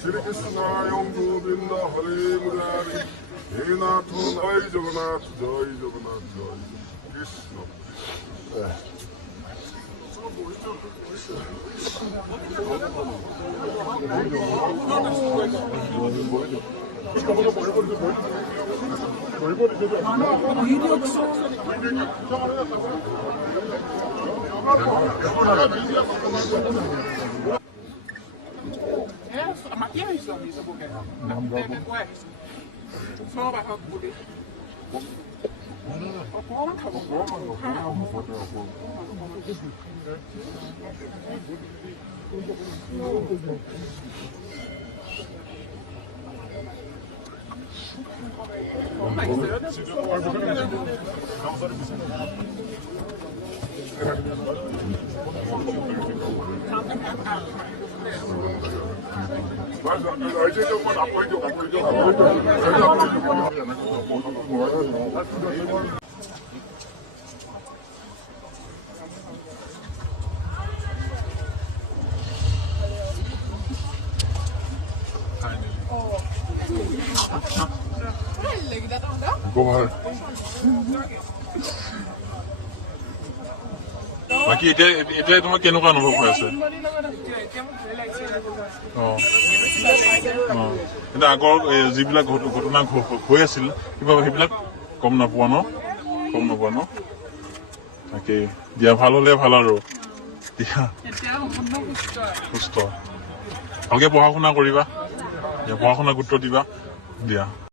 Shri Krishna Om Govinda Hare Murari He Nath Jai Jagannath Jai Jagannath Jai Krishna বাকি এতিয়া তোমাৰ কেনেকুৱা অনুভৱ হৈ আছে? কিন্তু আগৰ যিবিলাক ঘটনা হৈ আছিল কিবা সেইবিলাক গম নোপোৱা ন? তাকে দিয়া ভাল হলে ভাল আৰু দিয়া সুস্থ ভালকে পঢ়া শুনা কৰিবা, পঢ়া শুনা গুৰুত্ব দিবা দিয়া।